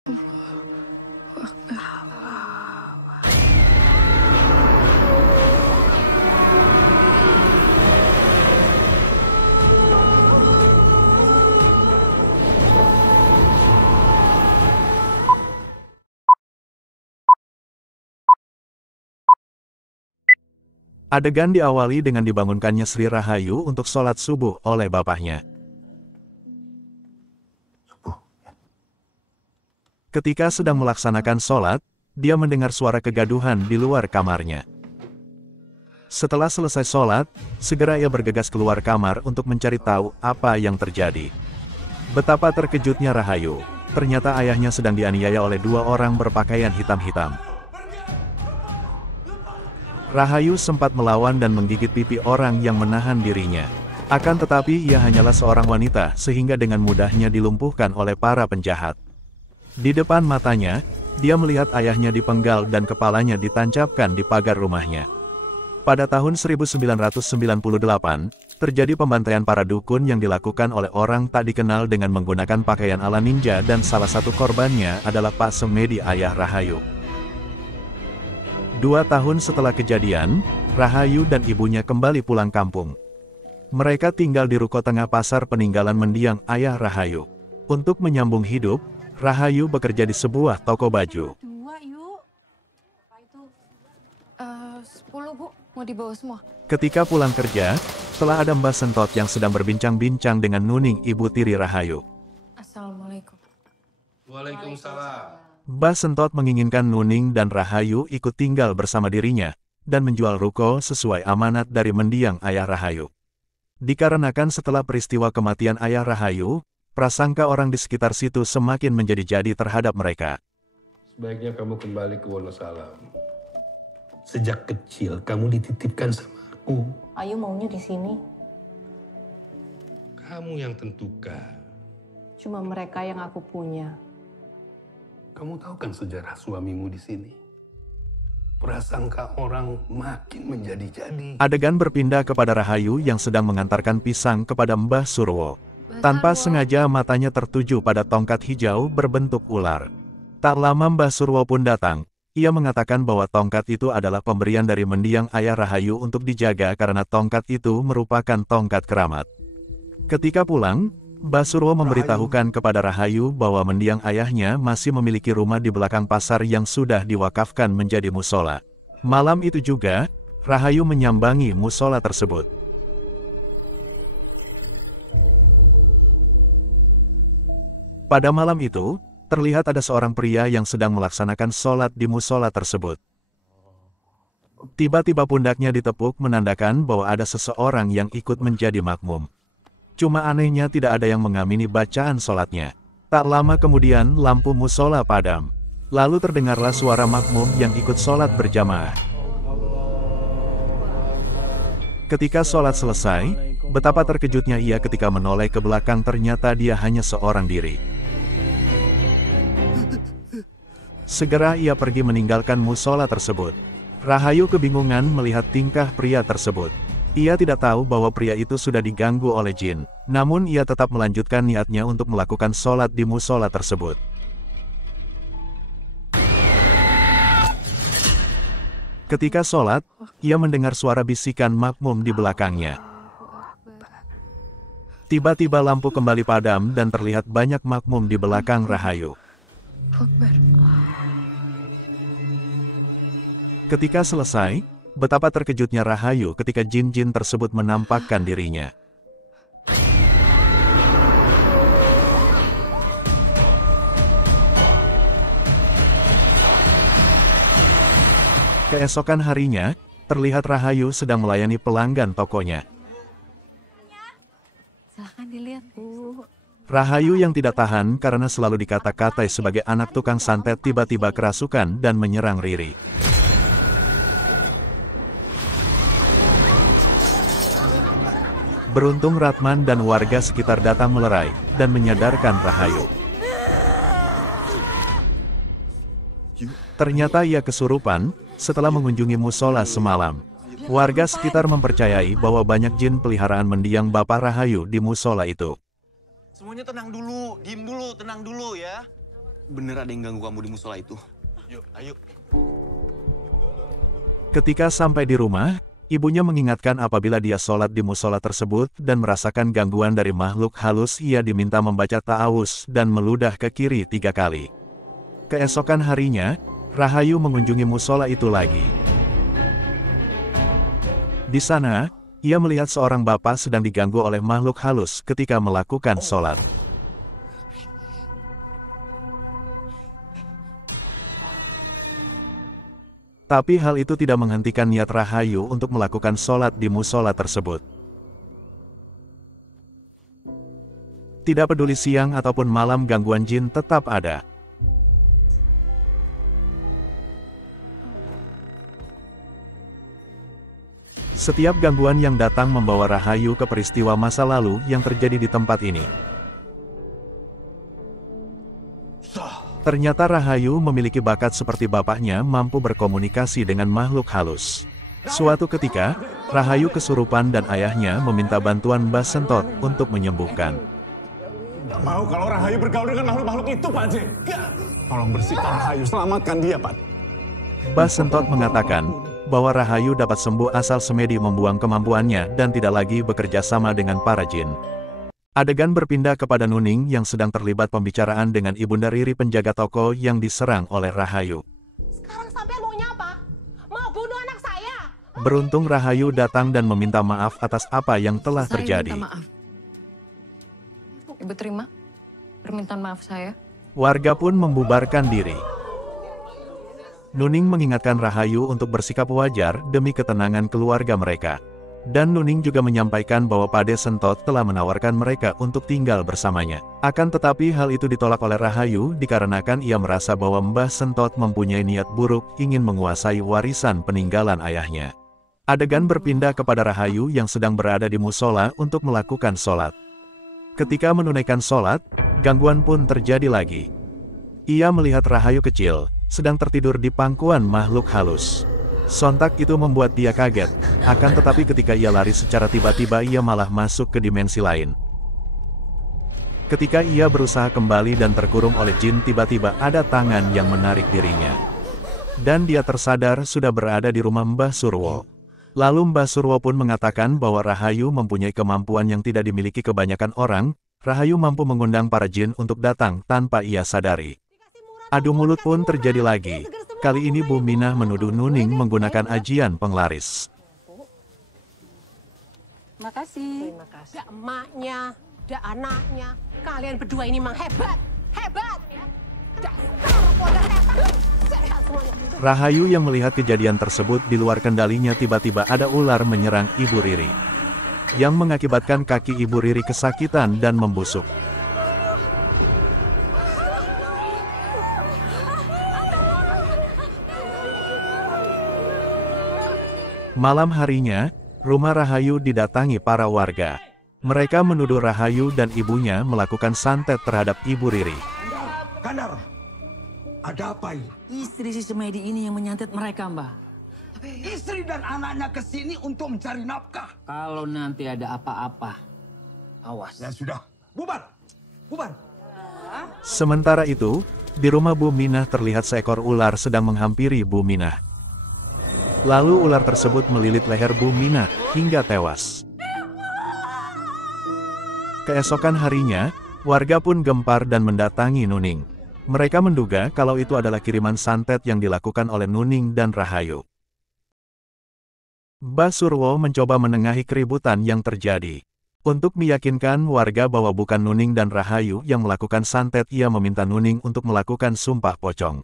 Adegan diawali dengan dibangunkannya Sri Rahayu untuk sholat subuh oleh bapaknya. Ketika sedang melaksanakan sholat, dia mendengar suara kegaduhan di luar kamarnya. Setelah selesai sholat, segera ia bergegas keluar kamar untuk mencari tahu apa yang terjadi. Betapa terkejutnya Rahayu, ternyata ayahnya sedang dianiaya oleh dua orang berpakaian hitam-hitam. Rahayu sempat melawan dan menggigit pipi orang yang menahan dirinya. Akan tetapi ia hanyalah seorang wanita sehingga dengan mudahnya dilumpuhkan oleh para penjahat. Di depan matanya, dia melihat ayahnya dipenggal dan kepalanya ditancapkan di pagar rumahnya. Pada tahun 1998, terjadi pembantaian para dukun yang dilakukan oleh orang tak dikenal dengan menggunakan pakaian ala ninja dan salah satu korbannya adalah Pak Semedi ayah Rahayu. 2 tahun setelah kejadian, Rahayu dan ibunya kembali pulang kampung. Mereka tinggal di ruko tengah pasar peninggalan mendiang ayah Rahayu. Untuk menyambung hidup, Rahayu bekerja di sebuah toko baju. 2 yuk. Itu 10 Bu, mau dibawa semua. Ketika pulang kerja, telah ada Mbah Sentot yang sedang berbincang-bincang dengan Nuning ibu tiri Rahayu. Assalamualaikum. Waalaikumsalam. Mbah Sentot menginginkan Nuning dan Rahayu ikut tinggal bersama dirinya, dan menjual ruko sesuai amanat dari mendiang ayah Rahayu. Dikarenakan setelah peristiwa kematian ayah Rahayu, prasangka orang di sekitar situ semakin menjadi-jadi terhadap mereka. Sebaiknya kamu kembali ke Wonosalam. Sejak kecil kamu dititipkan sama aku. Ayu maunya di sini. Kamu yang tentukan. Cuma mereka yang aku punya. Kamu tahu kan sejarah suamimu di sini? Prasangka orang makin menjadi-jadi. Adegan berpindah kepada Rahayu yang sedang mengantarkan pisang kepada Mbah Surwo. Tanpa sengaja matanya tertuju pada tongkat hijau berbentuk ular. Tak lama Mbah Surwo pun datang. Ia mengatakan bahwa tongkat itu adalah pemberian dari mendiang ayah Rahayu untuk dijaga karena tongkat itu merupakan tongkat keramat. Ketika pulang, Mbah Surwo memberitahukan kepada Rahayu bahwa mendiang ayahnya masih memiliki rumah di belakang pasar yang sudah diwakafkan menjadi musola. Malam itu juga, Rahayu menyambangi musola tersebut. Pada malam itu, terlihat ada seorang pria yang sedang melaksanakan sholat di musola tersebut. Tiba-tiba pundaknya ditepuk menandakan bahwa ada seseorang yang ikut menjadi makmum. Cuma anehnya tidak ada yang mengamini bacaan sholatnya. Tak lama kemudian lampu musola padam. Lalu terdengarlah suara makmum yang ikut sholat berjamaah. Ketika sholat selesai, betapa terkejutnya ia ketika menoleh ke belakang ternyata dia hanya seorang diri. Segera ia pergi meninggalkan musola tersebut. Rahayu kebingungan melihat tingkah pria tersebut. Ia tidak tahu bahwa pria itu sudah diganggu oleh jin, namun ia tetap melanjutkan niatnya untuk melakukan sholat di musola tersebut. Ketika sholat, ia mendengar suara bisikan makmum di belakangnya. Tiba-tiba lampu kembali padam dan terlihat banyak makmum di belakang Rahayu. Ketika selesai, betapa terkejutnya Rahayu ketika jin-jin tersebut menampakkan dirinya. Keesokan harinya, terlihat Rahayu sedang melayani pelanggan tokonya. Silahkan dilihat, Bu. Rahayu yang tidak tahan karena selalu dikata-katai sebagai anak tukang santet tiba-tiba kerasukan dan menyerang Riri. Beruntung Ratman dan warga sekitar datang melerai, dan menyadarkan Rahayu. Ternyata ia kesurupan, setelah mengunjungi musola semalam. Warga sekitar mempercayai bahwa banyak jin peliharaan mendiang Bapak Rahayu di musola itu. Semuanya tenang dulu, diem dulu, tenang dulu ya. Bener ada yang ganggu kamu di musola itu? Yuk, ayo. Ketika sampai di rumah, ibunya mengingatkan apabila dia sholat di musola tersebut dan merasakan gangguan dari makhluk halus, ia diminta membaca ta'awuz dan meludah ke kiri 3 kali. Keesokan harinya, Rahayu mengunjungi musola itu lagi. Di sana, ia melihat seorang bapak sedang diganggu oleh makhluk halus ketika melakukan sholat. Tapi hal itu tidak menghentikan niat Rahayu untuk melakukan sholat di musola tersebut. Tidak peduli siang ataupun malam, gangguan jin tetap ada. Setiap gangguan yang datang membawa Rahayu ke peristiwa masa lalu yang terjadi di tempat ini. Ternyata Rahayu memiliki bakat seperti bapaknya, mampu berkomunikasi dengan makhluk halus. Suatu ketika, Rahayu kesurupan dan ayahnya meminta bantuan Mbah Sentot untuk menyembuhkan. Nggak mau kalau Rahayu bergaul dengan makhluk-makhluk itu, Pak Haji. Tolong bersihkan Rahayu, selamatkan dia, Pak. Mbah Sentot mengatakan bahwa Rahayu dapat sembuh asal semedi membuang kemampuannya dan tidak lagi bekerja sama dengan para jin. Adegan berpindah kepada Nuning yang sedang terlibat pembicaraan dengan Ibunda Riri, penjaga toko yang diserang oleh Rahayu. Sekarang sampai maunya apa? Mau bunuh anak saya? Beruntung Rahayu datang dan meminta maaf atas apa yang telah Saya terjadi. minta maaf. Ibu terima permintaan maaf saya. Warga pun membubarkan diri. Nuning mengingatkan Rahayu untuk bersikap wajar demi ketenangan keluarga mereka. Dan Nuning juga menyampaikan bahwa Pade Sentot telah menawarkan mereka untuk tinggal bersamanya. Akan tetapi hal itu ditolak oleh Rahayu dikarenakan ia merasa bahwa Mbah Sentot mempunyai niat buruk ingin menguasai warisan peninggalan ayahnya. Adegan berpindah kepada Rahayu yang sedang berada di musola untuk melakukan sholat. Ketika menunaikan sholat, gangguan pun terjadi lagi. Ia melihat Rahayu kecil sedang tertidur di pangkuan makhluk halus. Sontak itu membuat dia kaget, akan tetapi ketika ia lari secara tiba-tiba ia malah masuk ke dimensi lain. Ketika ia berusaha kembali dan terkurung oleh jin, tiba-tiba ada tangan yang menarik dirinya. Dan dia tersadar sudah berada di rumah Mbah Surwo. Lalu Mbah Surwo pun mengatakan bahwa Rahayu mempunyai kemampuan yang tidak dimiliki kebanyakan orang. Rahayu mampu mengundang para jin untuk datang tanpa ia sadari. Adu mulut pun terjadi lagi. Kali ini Bu Minah menuduh Nuning menggunakan ajian penglaris. Makasih. Terima kasih. Gak emaknya, gak anaknya. Kalian berdua ini memang hebat. Hebat. Dasar keluarga setan. Setan semuanya. Rahayu yang melihat kejadian tersebut di luar kendalinya, tiba-tiba ada ular menyerang Ibu Riri. Yang mengakibatkan kaki Ibu Riri kesakitan dan membusuk. Malam harinya, rumah Rahayu didatangi para warga. Mereka menuduh Rahayu dan ibunya melakukan santet terhadap Ibu Riri. Kandar, ada apa ini? Istri si Semedi ini yang menyantet mereka, Mbah. Istri dan anaknya ke sini untuk mencari nafkah. Kalau nanti ada apa-apa, awas. Ya sudah, bubar, bubar. Sementara itu, di rumah Bu Minah terlihat seekor ular sedang menghampiri Bu Minah. Lalu ular tersebut melilit leher Bu Minah hingga tewas. Keesokan harinya, warga pun gempar dan mendatangi Nuning. Mereka menduga kalau itu adalah kiriman santet yang dilakukan oleh Nuning dan Rahayu. Mbah Surwo mencoba menengahi keributan yang terjadi. Untuk meyakinkan warga bahwa bukan Nuning dan Rahayu yang melakukan santet, ia meminta Nuning untuk melakukan sumpah pocong.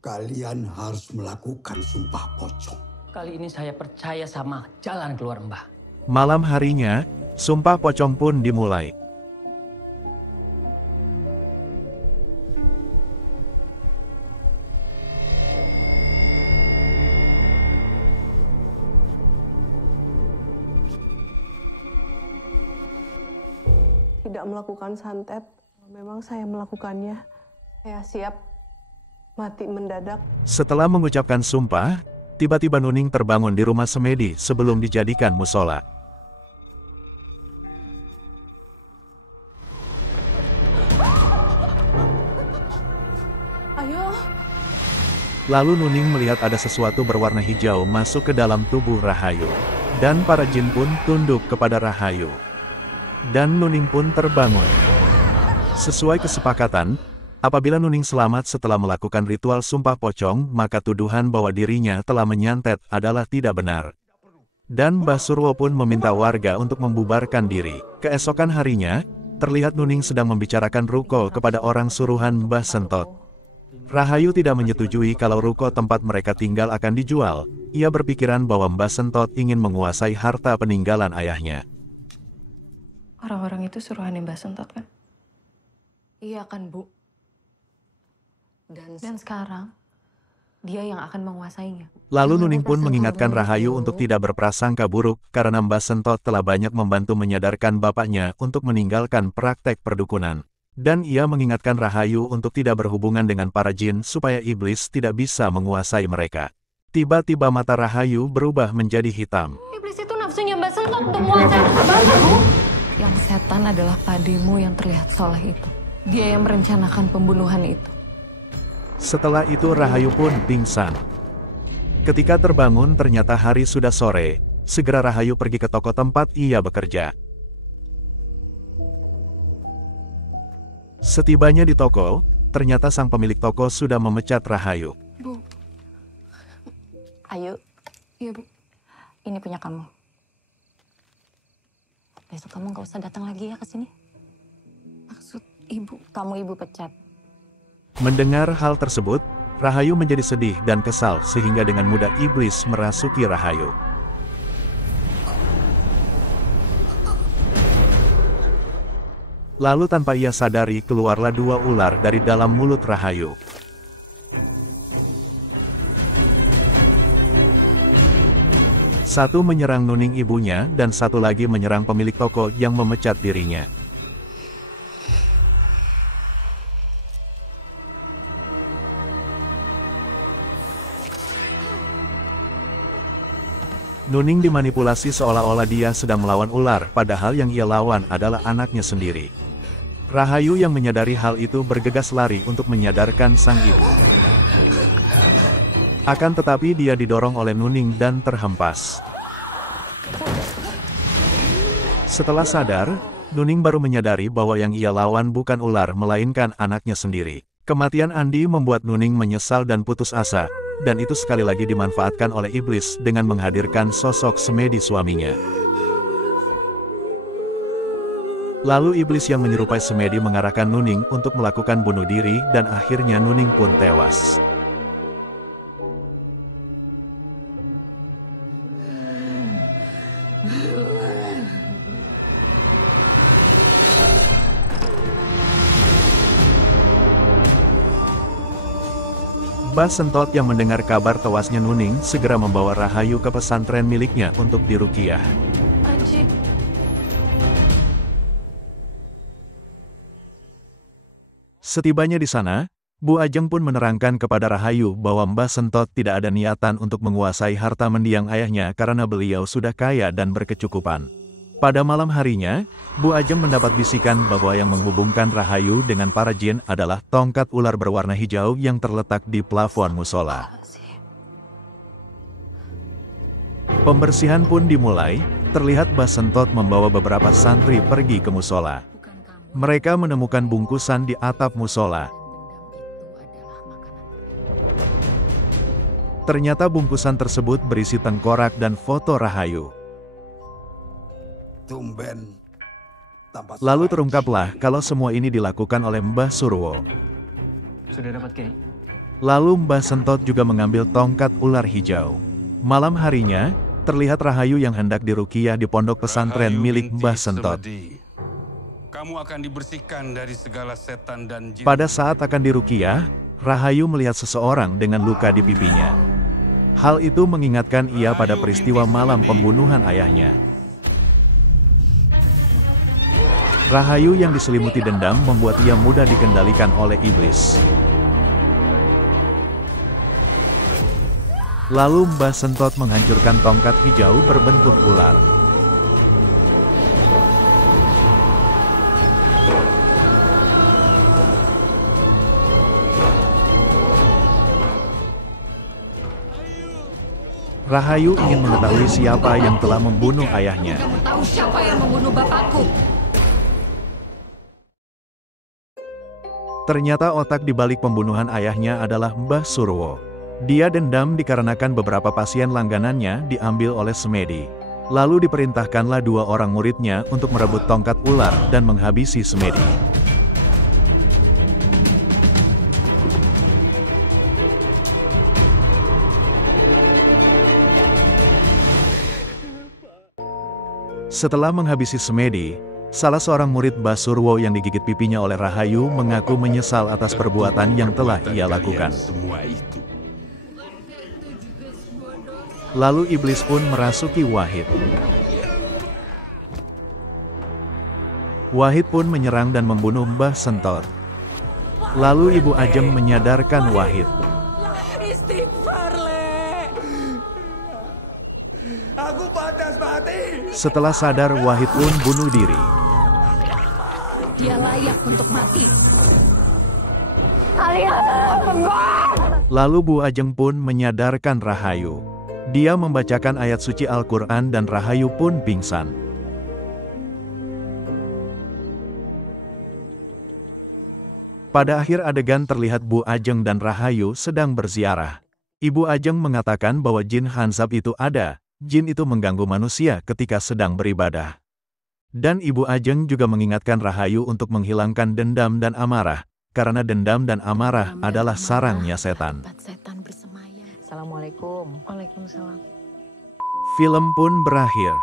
Kalian harus melakukan sumpah pocong. Kali ini saya percaya sama jalan keluar, Mbah. Malam harinya, sumpah pocong pun dimulai. Tidak melakukan santet, memang saya melakukannya. Saya siap mati mendadak. Setelah mengucapkan sumpah, tiba-tiba Nuning terbangun di rumah Semedi sebelum dijadikan musola. Lalu Nuning melihat ada sesuatu berwarna hijau masuk ke dalam tubuh Rahayu. Dan para jin pun tunduk kepada Rahayu. Dan Nuning pun terbangun. Sesuai kesepakatan, apabila Nuning selamat setelah melakukan ritual sumpah pocong, maka tuduhan bahwa dirinya telah menyantet adalah tidak benar. Dan Mbah Surwo pun meminta warga untuk membubarkan diri. Keesokan harinya, terlihat Nuning sedang membicarakan ruko kepada orang suruhan Mbah Sentot. Rahayu tidak menyetujui kalau ruko tempat mereka tinggal akan dijual. Ia berpikiran bahwa Mbah Sentot ingin menguasai harta peninggalan ayahnya. Orang-orang itu suruhan Mbah Sentot kan? Iya kan, Bu? Dan sekarang, dia yang akan menguasainya. Lalu Nuning pun mengingatkan Rahayu untuk tidak berprasangka buruk karena Mbah Sentot telah banyak membantu menyadarkan bapaknya untuk meninggalkan praktek perdukunan. Dan ia mengingatkan Rahayu untuk tidak berhubungan dengan para jin supaya iblis tidak bisa menguasai mereka. Tiba-tiba mata Rahayu berubah menjadi hitam. Iblis itu nafsunya Mbah Sentot untuk menguasai Bapak, Bu. Yang setan adalah padimu yang terlihat soleh itu. Dia yang merencanakan pembunuhan itu. Setelah itu Rahayu pun pingsan. Ketika terbangun ternyata hari sudah sore. Segera Rahayu pergi ke toko tempat ia bekerja. Setibanya di toko, ternyata sang pemilik toko sudah memecat Rahayu. Bu. Ayu. Iya, Bu. Ini punya kamu. Besok kamu nggak usah datang lagi ya ke sini. Maksud Ibu? Kamu Ibu pecat. Mendengar hal tersebut, Rahayu menjadi sedih dan kesal sehingga dengan mudah iblis merasuki Rahayu. Lalu tanpa ia sadari keluarlah 2 ular dari dalam mulut Rahayu. Satu menyerang Nuning ibunya dan satu lagi menyerang pemilik toko yang memecat dirinya. Nuning dimanipulasi seolah-olah dia sedang melawan ular, padahal yang ia lawan adalah anaknya sendiri. Rahayu yang menyadari hal itu bergegas lari untuk menyadarkan sang ibu. Akan tetapi dia didorong oleh Nuning dan terhempas. Setelah sadar, Nuning baru menyadari bahwa yang ia lawan bukan ular melainkan anaknya sendiri. Kematian Andi membuat Nuning menyesal dan putus asa, dan itu sekali lagi dimanfaatkan oleh iblis dengan menghadirkan sosok semedi suaminya. Lalu iblis yang menyerupai semedi mengarahkan Nuning untuk melakukan bunuh diri dan akhirnya Nuning pun tewas. Mbah Sentot yang mendengar kabar tewasnya Nuning segera membawa Rahayu ke pesantren miliknya untuk diruqyah. Anjing. Setibanya di sana, Bu Ajeng pun menerangkan kepada Rahayu bahwa Mbah Sentot tidak ada niatan untuk menguasai harta mendiang ayahnya karena beliau sudah kaya dan berkecukupan. Pada malam harinya, Bu Ajeng mendapat bisikan bahwa yang menghubungkan Rahayu dengan para jin adalah tongkat ular berwarna hijau yang terletak di plafon musola. Pembersihan pun dimulai, terlihat Mbah Sentot membawa beberapa santri pergi ke musola. Mereka menemukan bungkusan di atap musola. Ternyata bungkusan tersebut berisi tengkorak dan foto Rahayu. Tumben. Lalu terungkaplah kalau semua ini dilakukan oleh Mbah Surwo. Sudah dapat, Kiai? Lalu Mbah Sentot juga mengambil tongkat ular hijau. Malam harinya, terlihat Rahayu yang hendak diruqyah di pondok pesantren milik Mbah Sentot. Kamu akan dibersihkan dari segala setan dan jin. Pada saat akan diruqyah, Rahayu melihat seseorang dengan luka di pipinya. Hal itu mengingatkan ia pada peristiwa malam pembunuhan ayahnya. Rahayu yang diselimuti dendam membuat ia mudah dikendalikan oleh iblis. Lalu Mbah Sentot menghancurkan tongkat hijau berbentuk ular. Rahayu ingin mengetahui siapa yang telah membunuh ayahnya. Kamu tahu siapa yang membunuh bapakku? Ternyata otak di balik pembunuhan ayahnya adalah Mbah Surwo. Dia dendam dikarenakan beberapa pasien langganannya diambil oleh Semedi. Lalu diperintahkanlah 2 orang muridnya untuk merebut tongkat ular dan menghabisi Semedi. Setelah menghabisi Semedi, salah seorang murid Mbah Surwo yang digigit pipinya oleh Rahayu mengaku menyesal atas perbuatan yang telah ia lakukan. Lalu iblis pun merasuki Wahid. Wahid pun menyerang dan membunuh Mbah Sentot. Lalu Ibu Ajeng menyadarkan Wahid. Istighfar, Le. Aku batas mati. Setelah sadar, Wahid pun bunuh diri. Dia layak untuk mati. Lalu Bu Ajeng pun menyadarkan Rahayu. Dia membacakan ayat suci Al-Quran dan Rahayu pun pingsan. Pada akhir adegan terlihat Bu Ajeng dan Rahayu sedang berziarah. Ibu Ajeng mengatakan bahwa jin Hanzab itu ada. Jin itu mengganggu manusia ketika sedang beribadah. Dan Ibu Ajeng juga mengingatkan Rahayu untuk menghilangkan dendam dan amarah, karena dendam dan amarah adalah sarangnya setan. Assalamualaikum. Waalaikumsalam. Film pun berakhir.